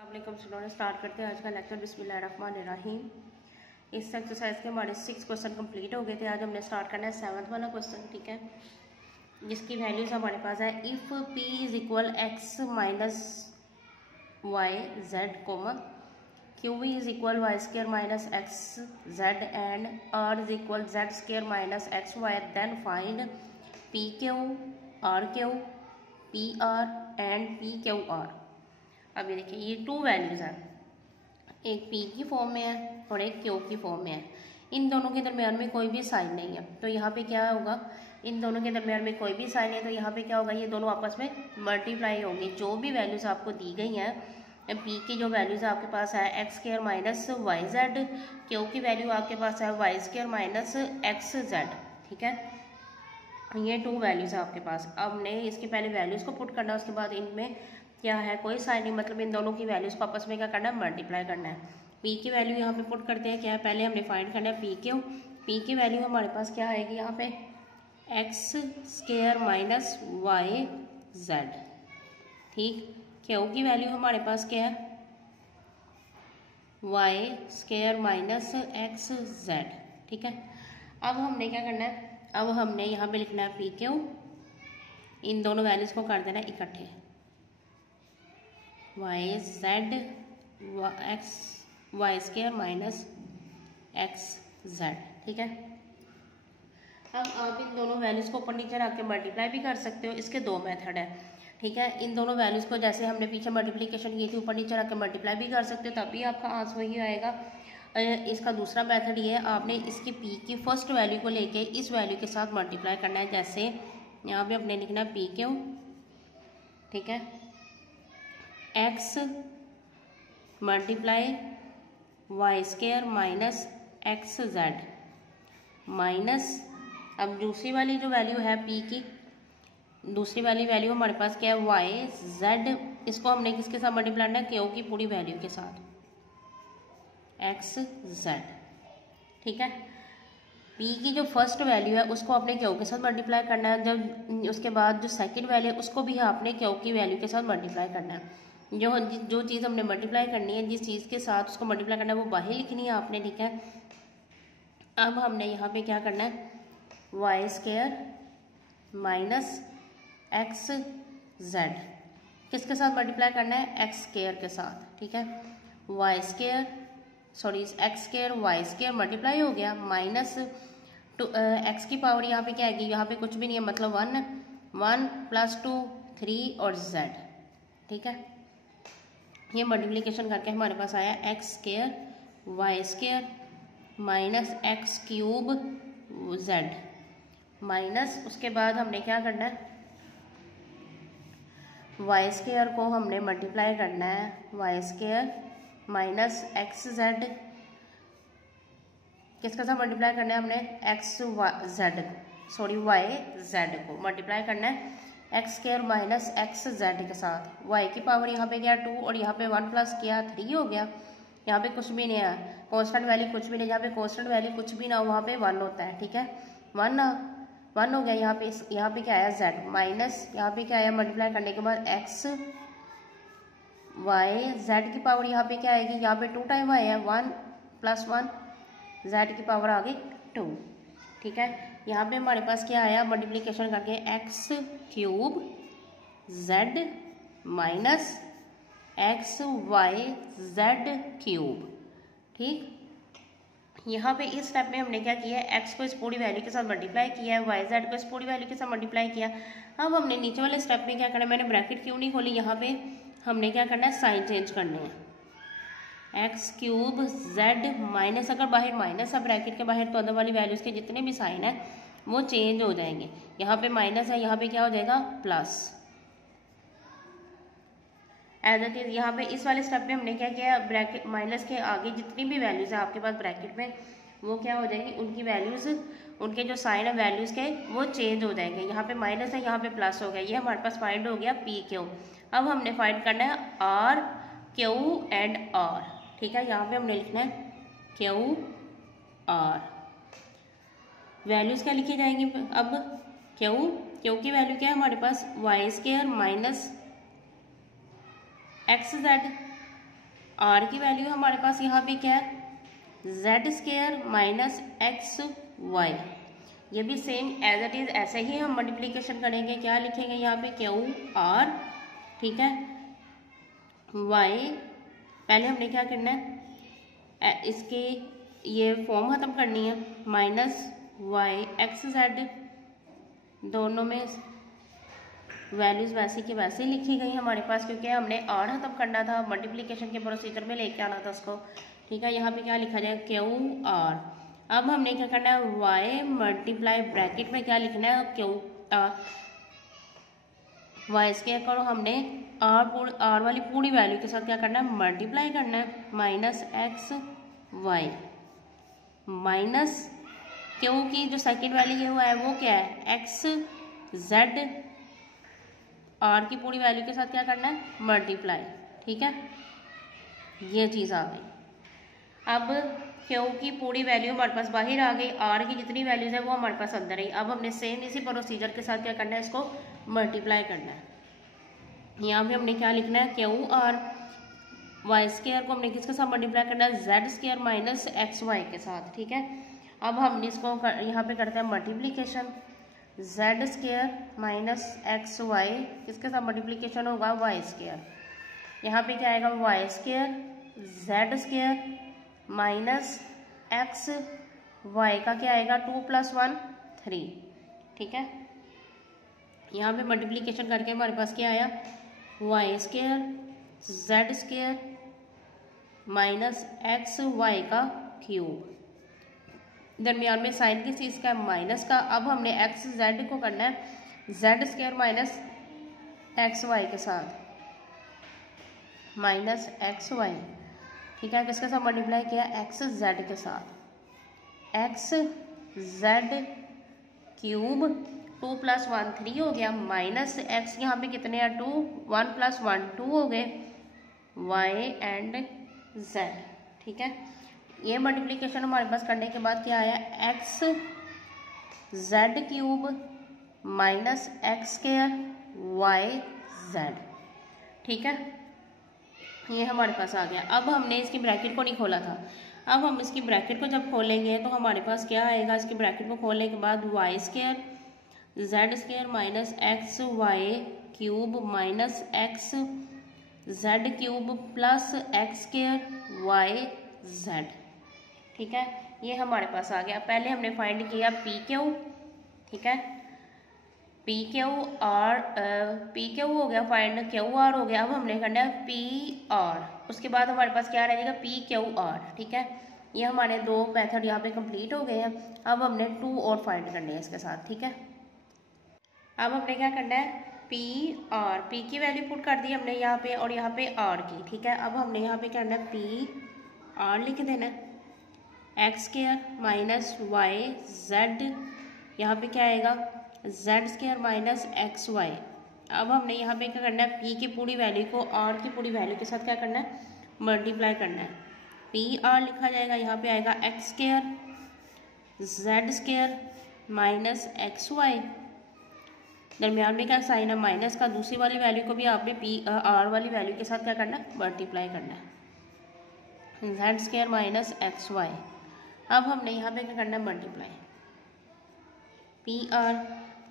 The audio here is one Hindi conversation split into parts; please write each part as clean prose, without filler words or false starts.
अस्सलाम स्टूडेंट, स्टार्ट करते हैं आज का लेक्चर। बिस्मिल्लाहिर्रहमानिर्रहीम। इस एक्सरसाइज के हमारे 6 क्वेश्चन कंप्लीट हो गए थे। आज हमने स्टार्ट करना है 7th वाला क्वेश्चन, ठीक है, जिसकी वैल्यूज हमारे पास है। If p is equal x minus y z comma q is equal y square minus x z and r is equal z square minus x y, then find p q r q p r and p q r. अब ये देखिए, ये 2 वैल्यूज़ हैं, एक p की फॉर्म में है और एक q की फॉर्म में है। इन दोनों के दरमियान में कोई भी साइन नहीं है, तो यहाँ पे क्या होगा, इन दोनों के दरमियान में कोई भी साइन है, तो यहाँ पे क्या होगा, ये दोनों आपस में मल्टीप्लाई होंगे। जो भी वैल्यूज़ आपको दी गई हैं, p की जो वैल्यूज़ आपके पास है x square minus y z, q की वैल्यू आपके पास है y square minus x z, ठीक है। ये 2 वैल्यूज़ है आपके पास। अब हमने इसके पहले वैल्यूज़ को पुट करना है, उसके बाद इनमें क्या है, कोई साइन नहीं, मतलब इन दोनों की वैल्यूज़ को आपस में क्या करना है, मल्टीप्लाई करना है। p की वैल्यू यहाँ पे पुट करते हैं, क्या है, पहले हमने फाइंड करना है p की वैल्यू हमारे पास क्या आएगी यहाँ पे, x square minus y z, ठीक। क्यू की वैल्यू हमारे पास क्या है, y square minus x z, ठीक है। अब हमने क्या करना है, अब हमने यहाँ पे लिखना है पी क्यू, इन दोनों वैल्यूज़ को कर देना है इकट्ठे, y z x y square minus x z, ठीक है। अब आप इन दोनों वैल्यूज़ को ऊपर नीचे रख के मल्टीप्लाई भी कर सकते हो। इसके 2 मेथड है, ठीक है। इन दोनों वैल्यूज़ को जैसे हमने पीछे मल्टीप्लिकेशन की थी, ऊपर नीचे रख के मल्टीप्लाई भी कर सकते हो, तभी आपका आंसर वही आएगा। इसका दूसरा मेथड ये है, आपने इसकी p की फर्स्ट वैल्यू को लेके इस वैल्यू के साथ मल्टीप्लाई करना है। जैसे यहाँ पे अपने लिखना है पी क्यू, ठीक है, x multiply y square minus x z minus, अब दूसरी वाली जो वैल्यू है p की, दूसरी वाली वैल्यू हमारे पास क्या है, वाई जेड, इसको हमने किसके साथ मल्टीप्लाई करना है, क्यू की पूरी वैल्यू के साथ, एक्स जेड, ठीक है। p की जो फर्स्ट वैल्यू है उसको आपने क्यू के साथ मल्टीप्लाई करना है, जब उसके बाद जो सेकंड वैल्यू है उसको भी आपने क्यू की वैल्यू के साथ मल्टीप्लाई करना है। जो चीज़ हमने मल्टीप्लाई करनी है, जिस चीज़ के साथ उसको मल्टीप्लाई करना है, वो बाहर लिखनी है आपने, ठीक है। अब हमने यहाँ पे क्या करना है, y square minus x z किसके साथ मल्टीप्लाई करना है, एक्स स्क्र के साथ, ठीक है। Y square sorry x square y square multiply हो गया, माइनस एक्स की पावर यहाँ पे क्या आएगी, यहाँ पे कुछ भी नहीं है, मतलब 1 प्लस 2 3 और जेड, ठीक है। ये मल्टीप्लिकेशन करके हमारे पास आया x square y square minus x cube z minus, उसके बाद हमने क्या करना है, वाई स्क्र को हमने मल्टीप्लाई करना है, y square minus x z किसके साथ मल्टीप्लाई करना है, हमने x z sorry y z को मल्टीप्लाई करना है x square minus x z के साथ। वाई की पावर यहाँ पे क्या 2 और यहाँ पे 1 प्लस किया 3 हो गया, यहाँ पे कुछ भी नहीं है, कांस्टेंट वैल्यू कुछ भी नहीं, जहाँ पे कांस्टेंट वैल्यू कुछ भी ना हो वहाँ पे 1 होता है, ठीक है। 1 हो गया, यहाँ पे क्या आया जेड माइनस, यहाँ पे क्या आया, मल्टीप्लाई करने के बाद एक्स वाई जेड की पावर यहाँ पे क्या आएगी, यहाँ पे 2 टाइम आया है, 1 प्लस 1 जेड की पावर आ गई 2, ठीक है। यहाँ पे हमारे पास क्या आया, मल्टीप्लिकेशन करके x cube z minus x Y z cube, ठीक। यहाँ पे इस स्टेप में हमने क्या किया है, एक्स को इस पूरी वैल्यू के साथ मल्टीप्लाई किया है, वाई जेड को इस पूरी वैल्यू के साथ मल्टीप्लाई किया। अब हमने नीचे वाले स्टेप में क्या करना है, मैंने ब्रैकेट क्यों नहीं खोली, यहाँ पे हमने क्या करना है, साइन चेंज करने हैं, एक्स क्यूब जेड माइनस, अगर बाहर माइनस है ब्रैकेट के बाहर, तो अंदर वाली वैल्यूज़ के जितने भी साइन है वो चेंज हो जाएंगे। यहाँ पे माइनस है, यहाँ पे क्या हो जाएगा, प्लस, एज इट इज। यहाँ पे इस वाले स्टेप में हमने क्या किया, ब्रैकेट माइनस के आगे जितनी भी वैल्यूज़ है आपके पास ब्रैकेट में, वो क्या हो जाएंगी, उनकी वैल्यूज़, उनके जो साइन है वैल्यूज़ के, वो चेंज हो जाएंगे। यहाँ पे माइनस है, यहाँ पे प्लस हो गया, ये हमारे पास फाइंड हो गया पी क्यू। अब हमने फाइंड करना है आर क्यू एंड आर, ठीक है। यहाँ पे हमने लिखना है क्यू आर, वैल्यूज़ क्या लिखी जाएंगी, अब क्यू की वैल्यू क्या है हमारे पास, Y square minus x Z R की वैल्यू हमारे पास यहाँ पे क्या है, Z square minus x Y. ये भी सेम एज इट इज ऐसे ही हम मल्टीप्लीकेशन करेंगे। क्या लिखेंगे यहाँ पे, क्यू आर, ठीक है, वाई। पहले हमने क्या करना है, इसके ये फॉर्म खत्म करनी है, माइनस वाई एक्स जेड, दोनों में वैल्यूज वैसी की वैसे ही लिखी गई हमारे पास, क्योंकि हमने आर खत्म करना था, मल्टीप्लिकेशन के प्रोसीजर में लेके आना था उसको, ठीक है। यहाँ पे क्या लिखा जाए, क्यू आर। अब हमने क्या करना है, वाई मल्टीप्लाई ब्रैकेट में क्या लिखना है, क्यू आर वाई स्क्वायर करो, हमने आर वाली पूरी वैल्यू के साथ क्या करना है, मल्टीप्लाई करना है, minus x y minus q की जो सेकेंड वैल्यू है वो क्या है, एक्स जेड, आर की पूरी वैल्यू के साथ क्या करना है, मल्टीप्लाई, ठीक है। ये चीज़ आ गई। अब क्यू की पूरी वैल्यू हमारे पास बाहर आ गई, आर की जितनी वैल्यूज है वो हमारे पास अंदर आई। अब हमने सेम इसी प्रोसीजर के साथ क्या करना है, इसको मल्टीप्लाई करना है। यहाँ पे हमने क्या लिखना है, क्यू आर वाई स्क्वायर को हमने किसके साथ मल्टीप्लाई करना है, Z square minus x y के साथ, ठीक है। अब हमने इसको यहाँ पे करते हैं multiplication, z square minus x y किसके साथ मल्टीप्लीकेशन होगा, वाई स्क्वायर। यहाँ पे क्या आएगा, y square z square minus x y का क्या आएगा, 2 + 1 3, ठीक है। यहाँ पे मल्टीप्लीकेशन करके हमारे पास क्या आया, y square z square minus x y का क्यूब, दरमियान में साइन किस चीज़ का, माइनस का। अब हमने एक्स जेड को करना है Z square minus x y के साथ, माइनस एक्स वाई, ठीक है। किसके साथ मल्टीप्लाई किया, एक्स जेड के साथ, एक्स जेड क्यूब 2 + 1 3 हो गया, माइनस एक्स यहाँ पे कितने हैं, 2, 1 + 1 2 हो गए, वाई एंड जेड, ठीक है। ये मल्टीप्लिकेशन हमारे पास करने के बाद क्या आया, x z cube minus x square y z, ठीक है। ये हमारे पास आ गया। अब हमने इसकी ब्रैकेट को नहीं खोला था, अब हम इसकी ब्रैकेट को जब खोलेंगे तो हमारे पास क्या आएगा, इसकी ब्रैकेट को खोलने के बाद y square z square minus x y cube minus x z cube plus x square y z, ठीक है। ये हमारे पास आ गया। पहले हमने फाइंड किया पी क्यू, ठीक है, पी क्यू हो गया फाइंड, क्यू आर हो गया। अब हमने करना है पी आर, उसके बाद हमारे पास क्या रहेगा, पी क्यू आर, ठीक है। ये हमारे 2 मेथड यहाँ पे कंप्लीट हो गए हैं। अब हमने 2 और फाइंड करने हैं इसके साथ, ठीक है। अब हमने क्या करना है, पी आर, पी की वैल्यू पुट कर दी हमने यहाँ पे और यहाँ पे आर की, ठीक है। अब हमने यहाँ पे करना है पी आर लिख देना है, x square minus y z, यहाँ पे क्या आएगा, z square minus x y. अब हमने यहाँ पे क्या करना है, पी की पूरी वैल्यू को आर की पूरी वैल्यू के साथ क्या करना है, मल्टीप्लाई करना है। पी आर लिखा जाएगा, यहाँ पे आएगा x square z square minus x y, दरमियान में क्या साइन है, माइनस का। दूसरी वाली वैल्यू को भी आपने पी आर वाली वैल्यू के साथ क्या करना है, मल्टीप्लाई करना है, Z square minus x y. अब हमने यहाँ पे क्या करना है, मल्टीप्लाई, पी आर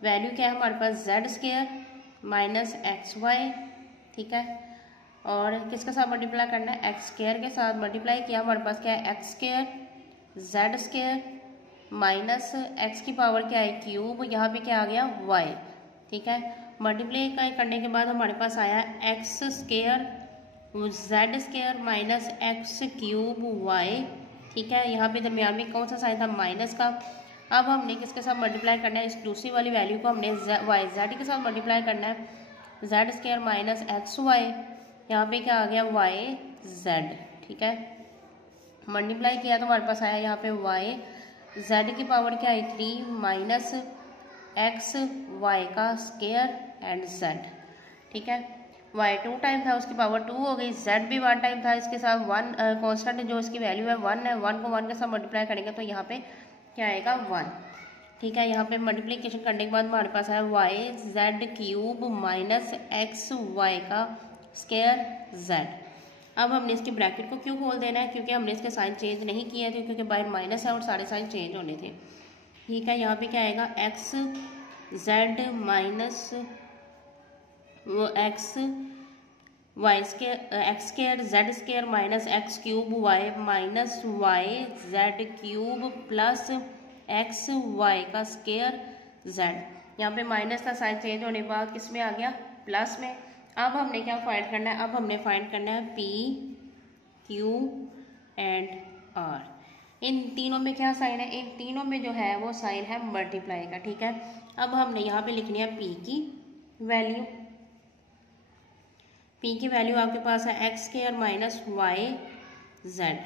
वैल्यू क्या है हमारे पास, Z square minus x Y, ठीक है। और किसके साथ मल्टीप्लाई करना है, एक्स स्क्वायर के साथ मल्टीप्लाई किया, हमारे पास क्या है, x square z square minus x की पावर क्या है, क्यूब, यहाँ पे क्या आ गया, वाई, ठीक है। मल्टीप्लाई करने के बाद हमारे पास आया x square z square minus x cube y, ठीक है। यहाँ पे दरमियान में कौन सा साइन था, माइनस का। अब हमने किसके साथ मल्टीप्लाई करना है, इस दूसरी वाली वैल्यू को हमने वाई जेड के साथ मल्टीप्लाई करना है, Z square minus x y, यहाँ पे क्या आ गया, वाई जेड, ठीक है। मल्टीप्लाई किया तो हमारे पास आया यहाँ पे वाई जेड की पावर क्या है, 3 माइनस एक्स वाई का स्क्वायर एंड जेड, ठीक है। वाई 2 टाइम था, उसकी पावर 2 हो गई, जेड भी 1 टाइम था, इसके साथ 1 कॉन्स्टेंट जो इसकी वैल्यू है 1 है, 1 को 1 के साथ मल्टीप्लाई करेंगे तो यहाँ पे क्या आएगा, 1, ठीक है। यहाँ पे मल्टीप्लिकेशन करने के बाद हमारे पास है y z cube minus x y का स्क्वायर जेड। अब हमने इसकी ब्रैकेट को क्यों खोल देना है, क्योंकि हमने इसके साइन चेंज नहीं किए थे, क्योंकि बाहर माइनस है और सारे साइन चेंज होने थे। ठीक है, यहाँ पे क्या आएगा, एक्स जेड माइनस वो x y square x square z square minus x cube y minus y z cube plus x y का स्केयर जेड। यहाँ पे माइनस का साइन चेंज होने के बाद किस में आ गया, प्लस में। अब हमने क्या फाइंड करना है, अब हमने फाइंड करना है पी क्यू एंड आर। इन तीनों में क्या साइन है, इन तीनों में जो है वो साइन है मल्टीप्लाई का। ठीक है, अब हमने यहाँ पे लिखनी है पी की वैल्यू। पी की वैल्यू आपके पास है x square minus y z.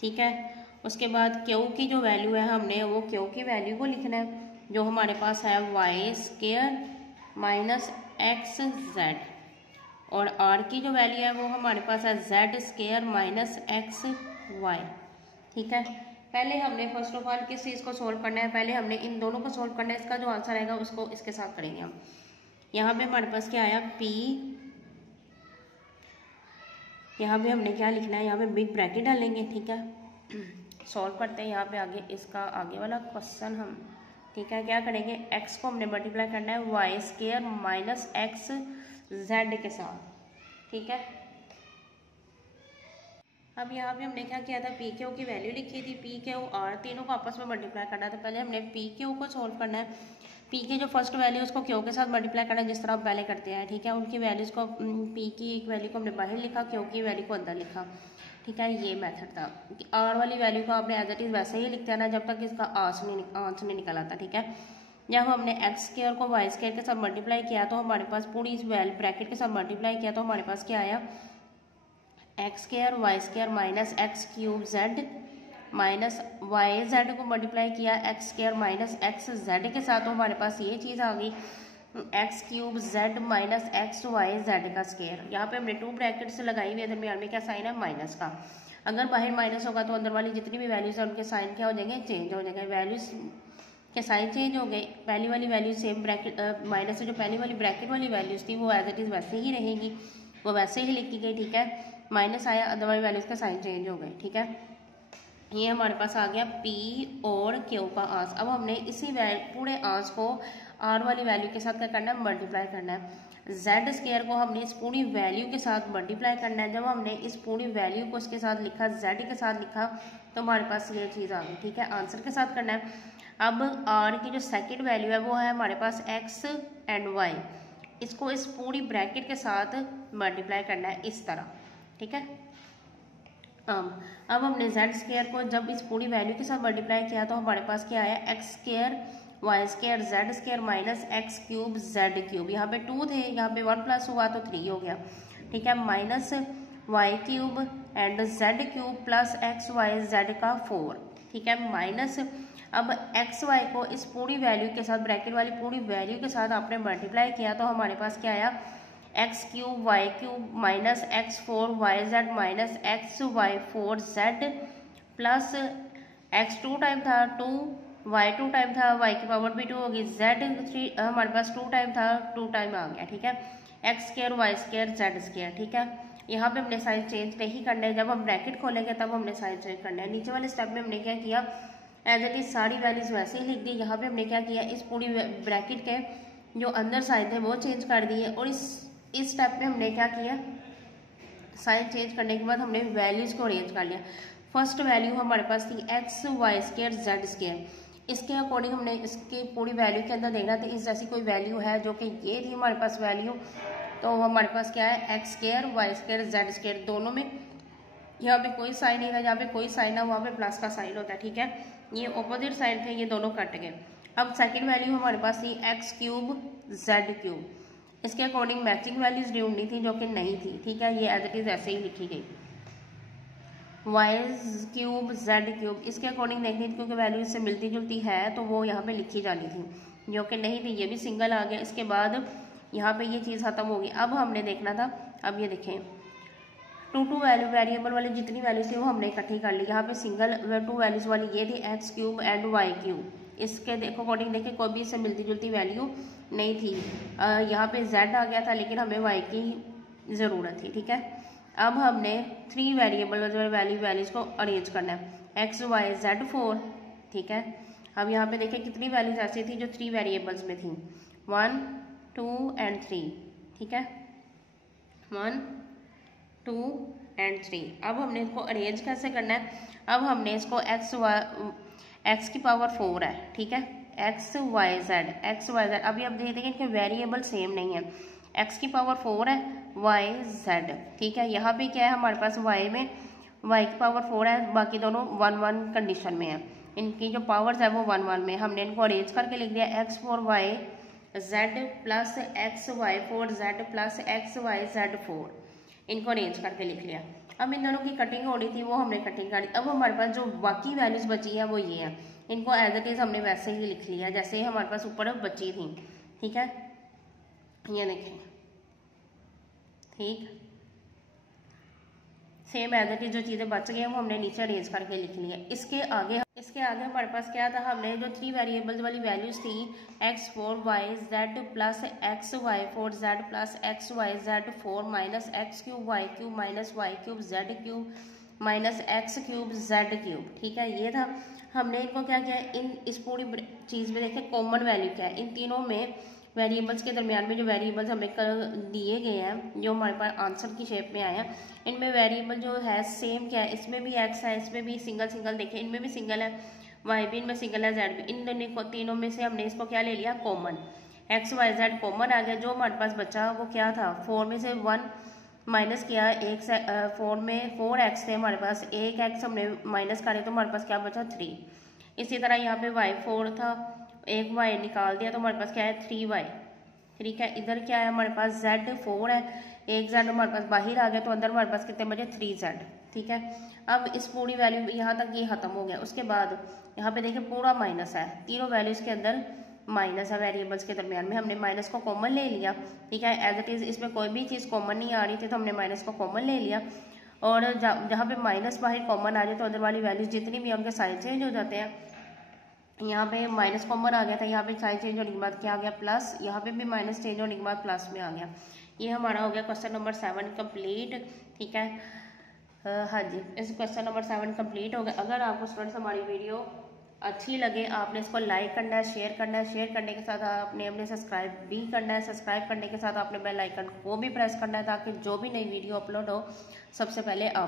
ठीक है, उसके बाद क्यू की जो वैल्यू है हमने वो क्यू की वैल्यू को लिखना है, जो हमारे पास है y square minus x z. और आर की जो वैल्यू है वो हमारे पास है z square minus x Y. ठीक है, पहले हमने फर्स्ट ऑफ ऑल किस चीज़ को सोल्व करना है, पहले हमने इन दोनों को सोल्व करना है। इसका जो आंसर आएगा उसको इसके साथ करेंगे हम। यहाँ पे हमारे पास क्या आया, पी, यहाँ पे हमने क्या लिखना है, यहाँ पे बिग ब्रैकेट डालेंगे। ठीक है, सॉल्व करते हैं यहाँ पे आगे इसका आगे वाला क्वेश्चन हम। ठीक है, क्या करेंगे, एक्स को हमने मल्टीप्लाई करना है y square minus x z के साथ। ठीक है, अब यहाँ पे हमने क्या किया था, पी क्यू की वैल्यू लिखी थी, पी क्यू आर तीनों को आपस में मल्टीप्लाई करना था। पहले हमने पी क्यू को सॉल्व करना है, पी की जो फर्स्ट वैल्यू उसको क्यू के साथ मल्टीप्लाई करना है, जिस तरह हम पहले करते हैं। ठीक है, उनकी वैल्यूज़ को, पी की एक वैल्यू को हमने बाहर लिखा, क्यू की वैल्यू को अंदर लिखा। ठीक है, ये मेथड था। आर वाली वैल्यू को आपने एज इट इज़ वैसे ही लिखते ना जब तक इसका आंसर नहीं निकल आता। ठीक है, जब हमने एक्स स्क्वायर को वाई स्क्वायर के साथ मल्टीप्लाई किया तो हमारे पास पूरी इस ब्रैकेट के साथ मल्टीप्लाई किया तो हमारे पास क्या आया, x square y square minus x cube z minus y z को मल्टीप्लाई किया x square minus x z के साथ, तो हमारे पास ये चीज़ आ गई x cube z minus x Y z का स्क्वायर। यहाँ पे हमने टू ब्रैकेट्स लगाई हुई है, दरमियान में क्या साइन है, माइनस का। अगर बाहर माइनस होगा तो अंदर वाली जितनी भी वैल्यूज है उनके साइन क्या हो जाएंगे, चेंज हो जाएंगे। वैल्यूज के साइन चेंज हो गए, पहली वाली वैल्यू सेम ब्रैकेट माइनस से जो पहली वाली ब्रैकेट वाली वैल्यूज थी वो एज इट इज़ वैसे ही रहेगी, वो वैसे ही लिखी गई। ठीक है, माइनस आया, अदरवाइज वैल्यूज का साइन चेंज हो गए। ठीक है, ये हमारे पास आ गया पी और क्यू का आंस। अब हमने इसी पूरे आंस को आर वाली वैल्यू के साथ क्या करना है, मल्टीप्लाई करना है। जेड स्क्वायर को हमने इस पूरी वैल्यू के साथ मल्टीप्लाई करना है। जब हमने इस पूरी वैल्यू को इसके साथ लिखा, जेड के साथ लिखा, तो हमारे पास ये चीज़ आ गई। ठीक है, आंसर के साथ करना है। अब आर की जो सेकेंड वैल्यू है वो है हमारे पास एक्स एंड वाई, इसको इस पूरी ब्रैकेट के साथ मल्टीप्लाई करना है इस तरह। ठीक है, अब हमने जेड स्क्वायर को जब इस पूरी वैल्यू के साथ मल्टीप्लाई किया तो हमारे पास क्या आया, x square y square z square minus x cube z cube. यहाँ पे 2 थे, यहाँ पे 1 प्लस हुआ तो 3 हो गया। ठीक है, minus y cube and z cube plus x Y z का 4। ठीक है, माइनस अब एक्स वाई को इस पूरी वैल्यू के साथ, ब्रैकेट वाली पूरी वैल्यू के साथ आपने मल्टीप्लाई किया तो हमारे पास क्या आया, x cube y cube minus x 4 y z minus x y 4 z plus x 2 time था 2, वाई 2 टाइम था, वाई की पावर भी 2 होगी, जेड 3 हमारे पास 2 टाइम था, 2 टाइम आ गया। ठीक है, x square y square z square. ठीक है, यहाँ पे हमने साइन चेंज नहीं करना है, जब हम ब्रैकेट खोलेंगे तब हमने साइन चेंज करना है। नीचे वाले स्टेप में हमने क्या किया, एज इट इज सारी वैल्यूज वैसे ही लिख दी। यहाँ पे हमने क्या किया, इस पूरी ब्रैकेट के जो अंदर साइन थे वो चेंज कर दिए, और इस स्टेप में हमने क्या किया, साइन चेंज करने के बाद हमने वैल्यूज को अरेंज कर लिया। फर्स्ट वैल्यू हमारे पास थी x y square z square, इसके अकॉर्डिंग हमने इसकी पूरी वैल्यू के अंदर देखना था इस जैसी कोई वैल्यू है, जो कि ये थी हमारे पास वैल्यू। तो हमारे पास क्या है, x square y square z square, दोनों में यहाँ पे कोई साइन नहीं था, जहाँ पे कोई साइन है वहाँ पे प्लस का साइन होता है। ठीक है, ये ऑपोजिट साइन थे, ये दोनों कट गए। अब सेकेंड वैल्यू हमारे पास थी एक्स क्यूब जेड क्यूब, इसके अकॉर्डिंग मैचिंग वैल्यूज ढूंढनी थी जो कि नहीं थी। ठीक है, ये एज इट इज ऐसे ही लिखी गई। वाई क्यूब जेड क्यूब, इसके अकॉर्डिंग देखनी थी क्योंकि वैल्यू इससे मिलती जुलती है तो वो यहाँ पे लिखी जानी थी, जो कि नहीं थी, ये भी सिंगल आ गया। इसके बाद यहाँ पे ये चीज़ खत्म होगी। अब हमने देखना था, अब ये देखें 2 वैल्यू वेरिएबल वाली जितनी वैल्यूज थी वो हमने इकट्ठी कर ली। यहाँ पे सिंगल 2 वैल्यूज वाली ये थी x cube and y cube, इसके देखो अकॉर्डिंग देखें कोई भी इससे मिलती जुलती वैल्यू नहीं थी। यहाँ पे जेड आ गया था लेकिन हमें वाई की ज़रूरत थी। ठीक है, अब हमने 3 वेरिएबल वैल्यूज़ को अरेंज करना है, एक्स वाई जेड 4, ठीक है। अब यहाँ पे देखिए कितनी वैल्यूज ऐसी थी जो 3 वेरिएबल्स में थी, 1 2 एंड 3, ठीक है, 1 2 एंड 3। अब हमने इसको अरेंज कैसे करना है, अब हमने इसको एक्स की पावर 4 है, ठीक है, एक्स वाई जेड। अभी आप देख देंगे कि वेरिएबल सेम नहीं है, एक्स की पावर 4 है, वाई जेड, ठीक है। यहाँ पे क्या है हमारे पास वाई की पावर 4 है, बाकी दोनों 1 1 कंडीशन में है, इनकी जो पावर्स है वो 1 1 में। हमने इनको अरेंज करके लिख दिया x 4 y z plus x y 4 z plus x Y z 4, इनको अरेंज करके लिख लिया। अब इन दोनों की कटिंग हो रही थी, वो हमने कटिंग कर ली। अब हमारे पास जो बाकी वैल्यूज बची है वो ये है, इनको एज इट इज हमने वैसे ही लिख लिया जैसे हमारे पास ऊपर बची थी, ठीक है, ये देखें, ठीक, सेम एज इट इज जो चीज़ें बच गई हैं वो हमने नीचे अरेंज करके लिख लिया। इसके आगे हमारे पास क्या था, हमने जो 3 वेरिएबल्स वाली वैल्यूज थी, x 4 y z plus x y 4 z plus x Y z 4 minus x cube y cube minus y cube z cube minus x cube z cube, ठीक है, ये था। हमने इनको क्या किया, इस पूरी चीज़ में देखें कॉमन वैल्यू क्या है, इन तीनों में वेरिएबल्स के दरमियान में जो वेरिएबल्स हमें दिए गए हैं जो हमारे पास आंसर की शेप में आया, इनमें वेरिएबल जो है सेम क्या है, इसमें भी एक्स है, इसमें भी सिंगल देखिए, इनमें भी सिंगल है, वाई भी इनमें सिंगल है, जेड भी, इन दोनों तीनों में से हमने इसको क्या ले लिया, common, X Y Z common आ गया। जो हमारे पास बचा वो क्या था, 4 में से 1 माइनस किया, 4 में 4 एक्स थे हमारे पास, 1 एक्स हमने माइनस करे तो हमारे पास क्या बचा 3। इसी तरह यहाँ पे वाई 4 था, 1 वाई निकाल दिया तो हमारे पास क्या है 3 वाई, ठीक है। इधर क्या है हमारे पास जेड 4 है, 1 जेड हमारे पास बाहर आ गया तो अंदर हमारे पास कितने बचे 3 जेड, ठीक है। अब इस पूरी वैल्यू यहाँ तक ये खत्म हो गया। उसके बाद यहाँ पे देखिए पूरा माइनस है, तीनों वैल्यूज के अंदर माइनस है, वेरिएबल्स के दरमियान में हमने माइनस को कॉमन ले लिया, ठीक है, एज इट इज। इसमें कोई भी चीज़ कॉमन नहीं आ रही थी तो हमने माइनस को कॉमन ले लिया, और जहाँ पे माइनस बाहर कॉमन आ जाए तो अंदर वाली वैल्यूज जितनी भी उनके साइन चेंज हो जाते हैं। यहाँ पे माइनस कॉमन आ गया था, यहाँ पे साइन चेंज होने के बाद क्या आ गया प्लस, यहाँ पे भी माइनस चेंज होने के बाद प्लस में आ गया। ये हमारा हो गया क्वेश्चन नंबर 7 कंप्लीट, ठीक है। हाँ जी, इस क्वेश्चन नंबर 7 कंप्लीट हो गया। अगर आपको स्टूडेंट्स हमारी वीडियो अच्छी लगे, आपने इसको लाइक करना है, शेयर करना है, शेयर करने के साथ आपने अपने सब्सक्राइब भी करना है, सब्सक्राइब करने के साथ आपने बेल आइकन को भी प्रेस करना है ताकि जो भी नई वीडियो अपलोड हो सबसे पहले आप